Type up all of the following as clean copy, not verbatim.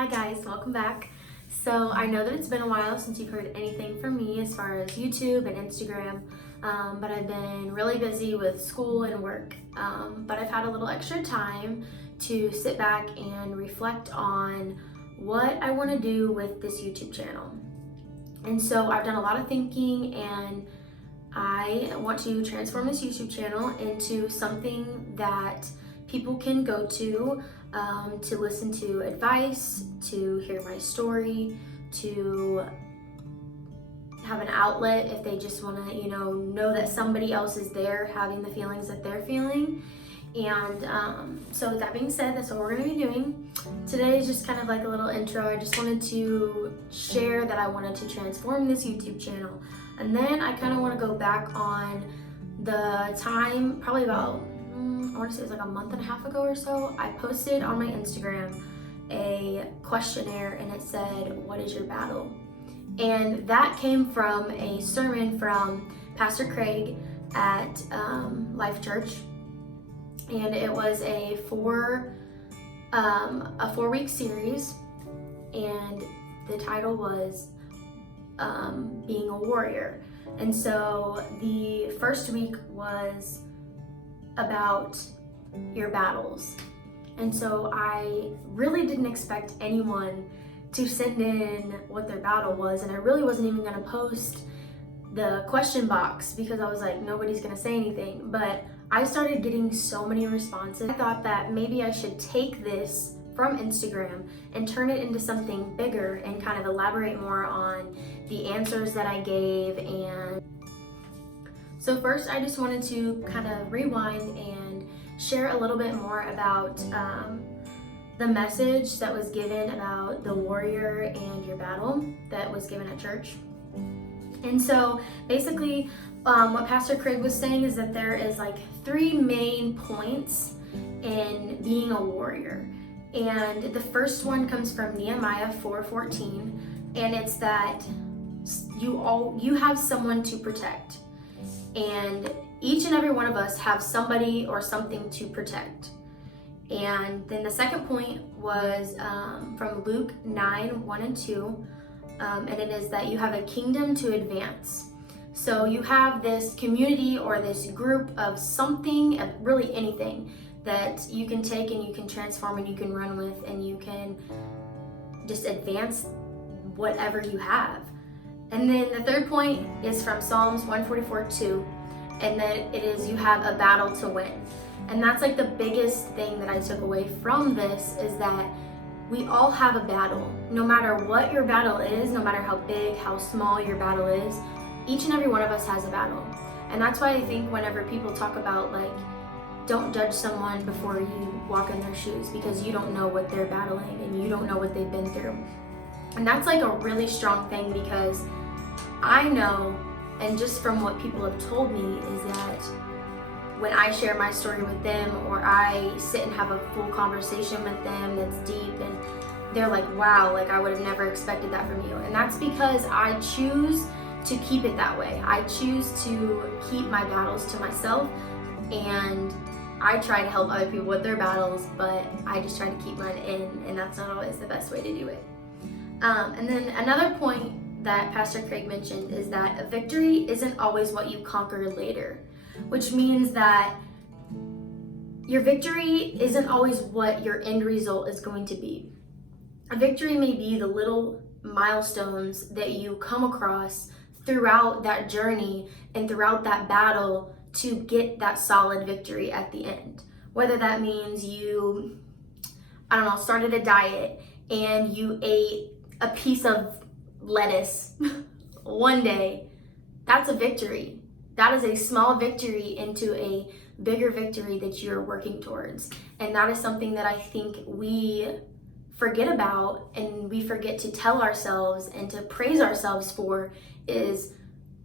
Hi guys, welcome back. So I know that it's been a while since you've heard anything from me as far as YouTube and Instagram, but I've been really busy with school and work. But I've had a little extra time to sit back and reflect on what I want to do with this YouTube channel. And so I've done a lot of thinking, and I want to transform this YouTube channel into something that people can go to listen to advice, to hear my story, to have an outlet if they just want to, know that somebody else is there having the feelings that they're feeling. And so with that being said, that's what we're going to be doing. Today is just kind of like a little intro. I just wanted to share that I wanted to transform this YouTube channel. And then I kind of want to go back on the time, probably about, I want to say it was like a month and a half ago or so. I posted on my Instagram a questionnaire and it said, "What is your battle?" And that came from a sermon from Pastor Craig at Life Church. And it was a 4-week series, and the title was Being a Warrior. And so the first week was about your battles. And so I really didn't expect anyone to send in what their battle was, and I really wasn't even going to post the question box because I was like, nobody's going to say anything. But I started getting so many responses. I thought that maybe I should take this from Instagram and turn it into something bigger and kind of elaborate more on the answers that I gave. And so first I just wanted to kind of rewind and share a little bit more about the message that was given about the warrior and your battle that was given at church. And so basically what Pastor Craig was saying is that there is like 3 main points in being a warrior. And the first one comes from Nehemiah 4:14, and it's that you have someone to protect. And each and every one of us have somebody or something to protect. And then the second point was from Luke 9:1-2, and it is that you have a kingdom to advance. So you have this community or this group of something, of really anything that you can take and you can transform and you can run with, and you can just advance whatever you have. And then the third point is from Psalms 144:2, and that it is you have a battle to win. And that's like the biggest thing that I took away from this, is that we all have a battle. No matter what your battle is, no matter how big, how small your battle is, each and every one of us has a battle. And that's why I think whenever people talk about like, don't judge someone before you walk in their shoes, because you don't know what they're battling and you don't know what they've been through. And that's like a really strong thing, because I know, and just from what people have told me, is that when I share my story with them, or I sit and have a full conversation with them that's deep, and they're like, wow, like I would have never expected that from you. And that's because I choose to keep it that way. I choose to keep my battles to myself, and I try to help other people with their battles, but I just try to keep mine in, and that's not always the best way to do it. And then another point that Pastor Craig mentioned is that a victory isn't always what you conquer later, which means that your victory isn't always what your end result is going to be. A victory may be the little milestones that you come across throughout that journey and throughout that battle to get that solid victory at the end. Whether that means you, started a diet and you ate a piece of lettuce one day, that's a victory. That is a small victory into a bigger victory that you're working towards. And that is something that I think we forget about, and we forget to tell ourselves and to praise ourselves for, is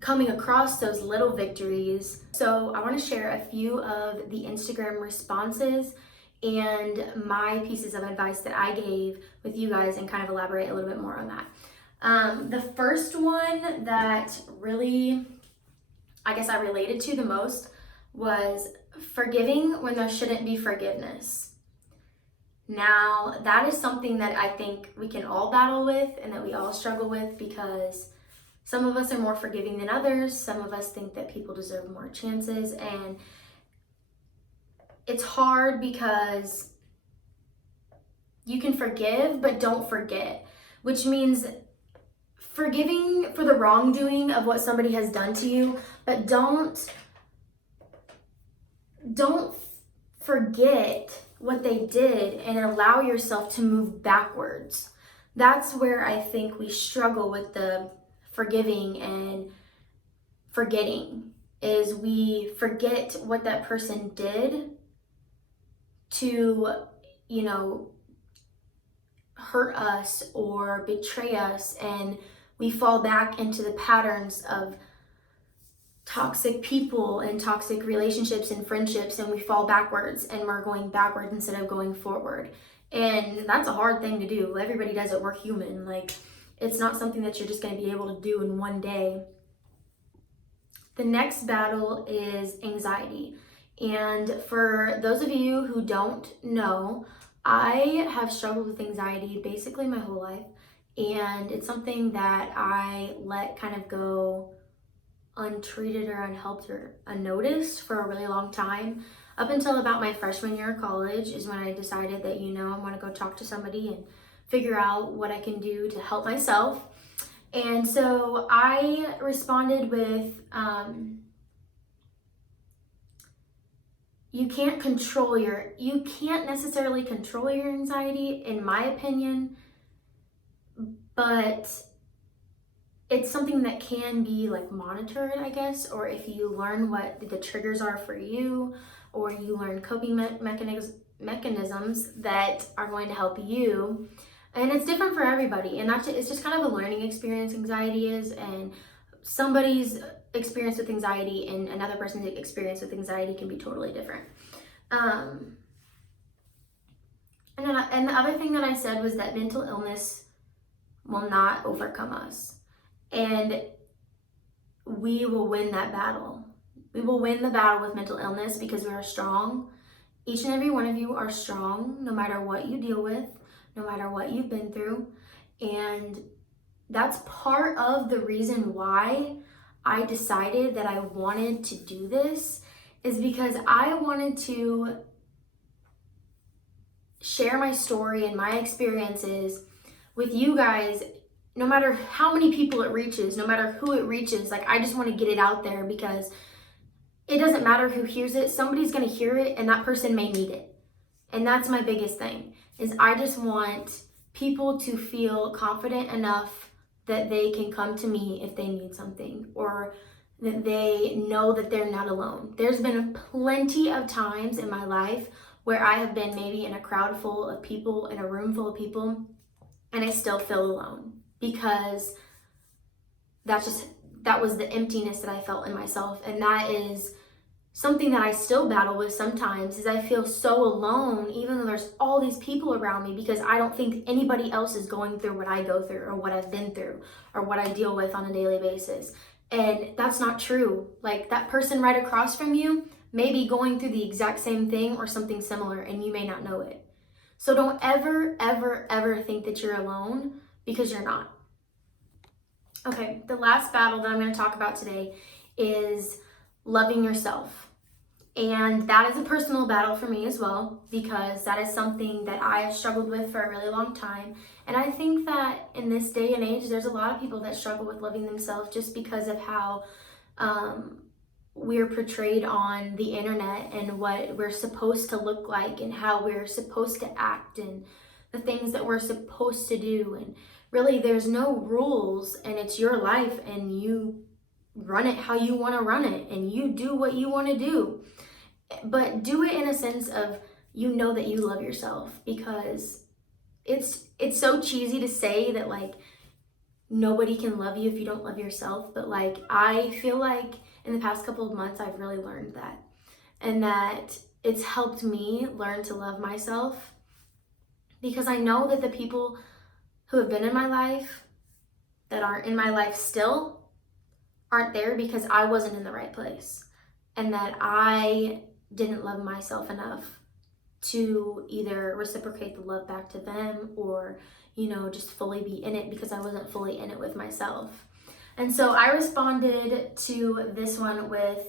coming across those little victories. So I want to share a few of the Instagram responses and my pieces of advice that I gave with you guys, and kind of elaborate a little bit more on that. The first one that really, I guess I related to the most, was forgiving when there shouldn't be forgiveness. Now, that is something that I think we can all battle with and that we all struggle with, because some of us are more forgiving than others. Some of us think that people deserve more chances, and it's hard because you can forgive, but don't forget, which means forgiving for the wrongdoing of what somebody has done to you, but don't forget what they did and allow yourself to move backwards. That's where I think we struggle with the forgiving and forgetting, is we forget what that person did to, hurt us or betray us, and we fall back into the patterns of toxic people and toxic relationships and friendships, and we fall backwards, and we're going backwards instead of going forward. And that's a hard thing to do. Everybody does it. We're human. Like, it's not something that you're just going to be able to do in one day. The next battle is anxiety. And for those of you who don't know, I have struggled with anxiety basically my whole life. And it's something that I let kind of go untreated or unhelped or unnoticed for a really long time. Up until about my freshman year of college is when I decided that, I want to go talk to somebody and figure out what I can do to help myself. And so I responded with, you can't necessarily control your anxiety, in my opinion, but it's something that can be like monitored, I guess, or if you learn what the triggers are for you, or you learn coping mechanisms that are going to help you. And it's different for everybody, and it's just kind of a learning experience, anxiety is, and somebody's experience with anxiety and another person's experience with anxiety can be totally different. And the other thing that I said was that mental illness will not overcome us, and we will win that battle. We will win the battle with mental illness because we are strong. Each and every one of you are strong, no matter what you deal with, no matter what you've been through. And that's part of the reason why I decided that I wanted to do this, is because I wanted to share my story and my experiences with you guys, no matter how many people it reaches, no matter who it reaches. Like, I just want to get it out there because it doesn't matter who hears it. Somebody's going to hear it, and that person may need it. And that's my biggest thing, is I just want people to feel confident enough that they can come to me if they need something, or that they know that they're not alone. There's been plenty of times in my life where I have been maybe in a crowd full of people, in a room full of people, and I still feel alone, because that was the emptiness that I felt in myself. And that is something that I still battle with sometimes, is I feel so alone, even though there's all these people around me, because I don't think anybody else is going through what I go through, or what I've been through, or what I deal with on a daily basis. And that's not true. Like, that person right across from you may be going through the exact same thing or something similar, and you may not know it. So don't ever, ever, ever think that you're alone, because you're not. Okay, the last battle that I'm going to talk about today is loving yourself. And that is a personal battle for me as well, because that is something that I have struggled with for a really long time. And I think that in this day and age, there's a lot of people that struggle with loving themselves, just because of how we're portrayed on the internet, and what we're supposed to look like, and how we're supposed to act, and the things that we're supposed to do. And really, there's no rules, and it's your life, and you run it how you want to run it, and you do what you want to do. But do it in a sense of, that you love yourself, because it's so cheesy to say that, like, nobody can love you if you don't love yourself. But like, I feel like in the past couple of months, I've really learned that, and that it's helped me learn to love myself, because I know that the people who have been in my life, that are in my life still, aren't there because I wasn't in the right place, and that I didn't love myself enough to either reciprocate the love back to them or, you know, just fully be in it, because I wasn't fully in it with myself. And so I responded to this one with,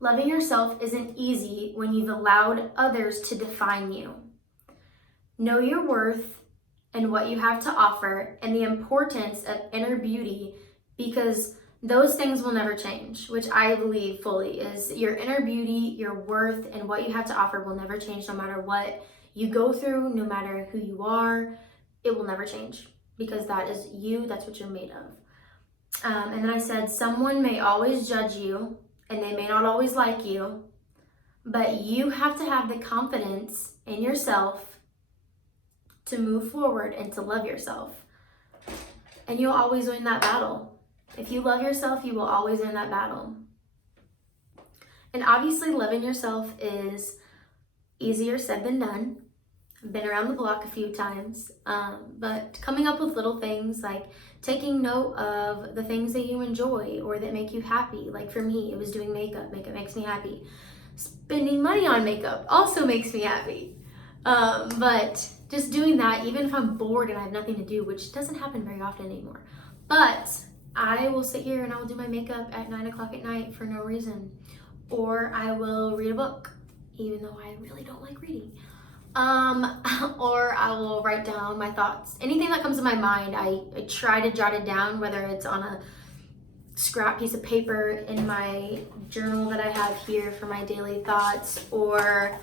loving yourself isn't easy when you've allowed others to define you. Know your worth and what you have to offer and the importance of inner beauty, because those things will never change, which I believe fully is your inner beauty, your worth, and what you have to offer will never change no matter what you go through, no matter who you are. It will never change, because that is you, that's what you're made of. And then I said, someone may always judge you and they may not always like you, but you have to have the confidence in yourself to move forward and to love yourself. And you'll always win that battle. If you love yourself, you will always win that battle. And obviously loving yourself is easier said than done. I've been around the block a few times, but coming up with little things like taking note of the things that you enjoy or that make you happy. Like for me, it was doing makeup. Makeup makes me happy. Spending money on makeup also makes me happy. But just doing that, even if I'm bored and I have nothing to do, which doesn't happen very often anymore. But I will sit here and I will do my makeup at 9 o'clock at night for no reason. Or I will read a book, even though I really don't like reading. Or I will write down my thoughts. Anything that comes to my mind, I try to jot it down, whether it's on a scrap piece of paper in my journal that I have here for my daily thoughts, or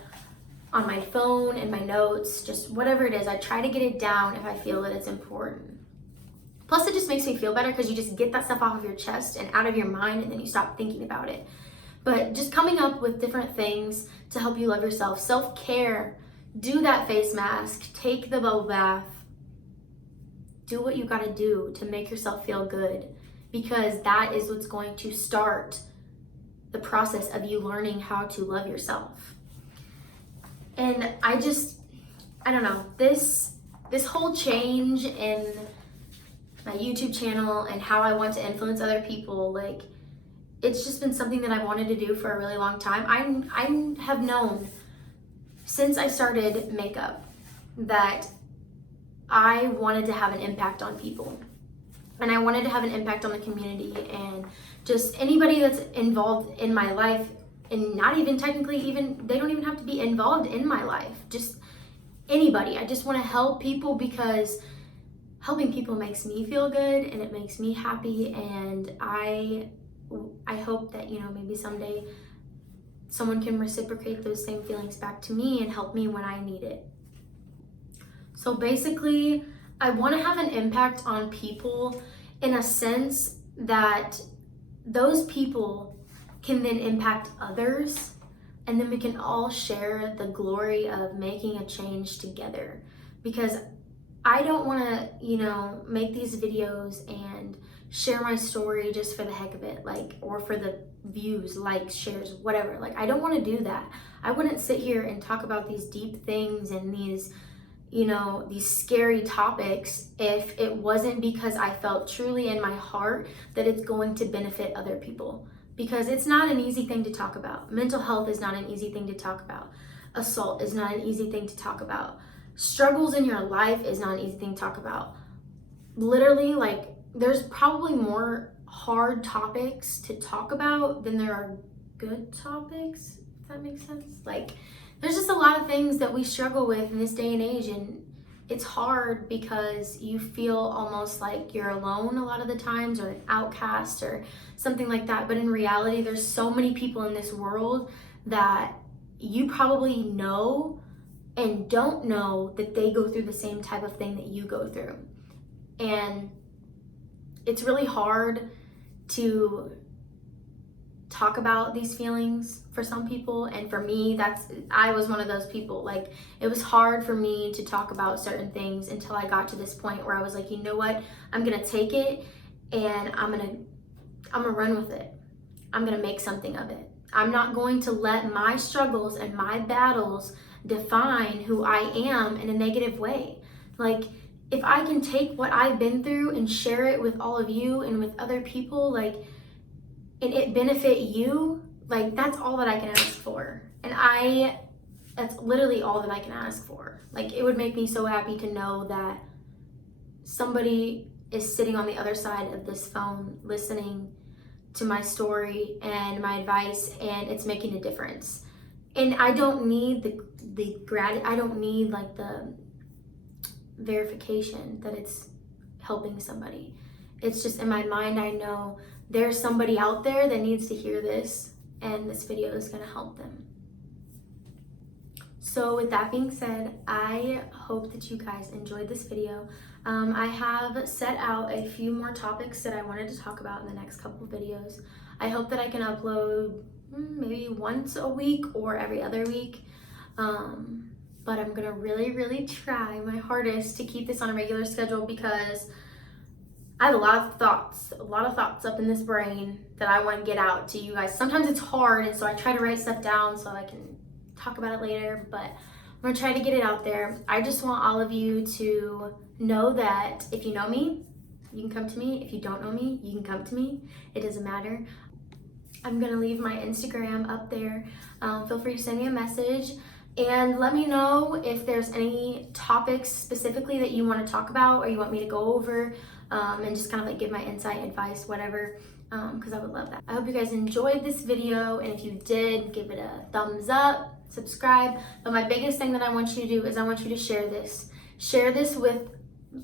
on my phone in my notes, just whatever it is. I try to get it down if I feel that it's important. Plus, it just makes me feel better because you just get that stuff off of your chest and out of your mind, and then you stop thinking about it. But just coming up with different things to help you love yourself. Self-care. Do that face mask. Take the bubble bath. Do what you got to do to make yourself feel good, because that is what's going to start the process of you learning how to love yourself. And I don't know, this whole change in my YouTube channel and how I want to influence other people, like, it's just been something that I wanted to do for a really long time. I have known since I started makeup that I wanted to have an impact on people. And I wanted to have an impact on the community and just anybody that's involved in my life, and not even technically even, they don't even have to be involved in my life. Just anybody. I just want to help people because helping people makes me feel good and it makes me happy, and I hope that, you know, maybe someday someone can reciprocate those same feelings back to me and help me when I need it. So basically, I want to have an impact on people in a sense that those people can then impact others, and then we can all share the glory of making a change together. Because I don't want to, you know, make these videos and share my story just for the heck of it, like, or for the views, likes, shares, whatever. Like, I don't want to do that. I wouldn't sit here and talk about these deep things and these, you know, these scary topics if it wasn't because I felt truly in my heart that it's going to benefit other people. Because it's not an easy thing to talk about. Mental health is not an easy thing to talk about. Assault is not an easy thing to talk about. Struggles in your life is not an easy thing to talk about. Literally, like, there's probably more hard topics to talk about than there are good topics, if that makes sense. Like, there's just a lot of things that we struggle with in this day and age, and it's hard because you feel almost like you're alone a lot of the times, or an outcast or something like that. But in reality, there's so many people in this world that you probably know and don't know that they go through the same type of thing that you go through. And it's really hard to talk about these feelings for some people, and for me, I was one of those people. Like, it was hard for me to talk about certain things until I got to this point where I was like, you know what, I'm gonna take it and I'm gonna run with it. I'm gonna make something of it. I'm not going to let my struggles and my battles define who I am in a negative way. Like, if I can take what I've been through and share it with all of you and with other people, like, and it benefit you, like, that's all that I can ask for. And I that's literally all that I can ask for. Like, it would make me so happy to know that somebody is sitting on the other side of this phone listening to my story and my advice, and it's making a difference. And I don't need I don't need like the verification that it's helping somebody. It's just in my mind, I know there's somebody out there that needs to hear this, and this video is going to help them. So with that being said, I hope that you guys enjoyed this video. I have set out a few more topics that I wanted to talk about in the next couple of videos. I hope that I can upload maybe once a week or every other week. But I'm gonna really try my hardest to keep this on a regular schedule, because I have a lot of thoughts up in this brain that I want to get out to you guys. Sometimes it's hard, and so I try to write stuff down so I can talk about it later, but I'm gonna try to get it out there. I just want all of you to know that if you know me, you can come to me. If you don't know me, you can come to me. It doesn't matter. I'm gonna leave my Instagram up there. Feel free to send me a message and let me know if there's any topics specifically that you want to talk about or you want me to go over, and just kind of like give my insight, advice, whatever, because I would love that. I hope you guys enjoyed this video, and if you did, give it a thumbs up, subscribe. But my biggest thing that I want you to do is I want you to share this. Share this with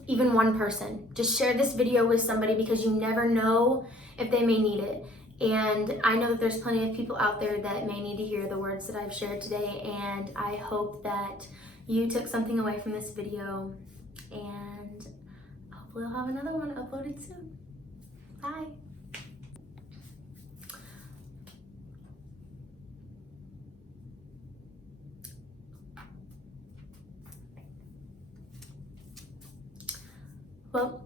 even one person. Just share this video with somebody, because you never know if they may need it. And I know that there's plenty of people out there that may need to hear the words that I've shared today, and I hope that you took something away from this video, and hopefully I'll have another one uploaded soon. Bye. Well,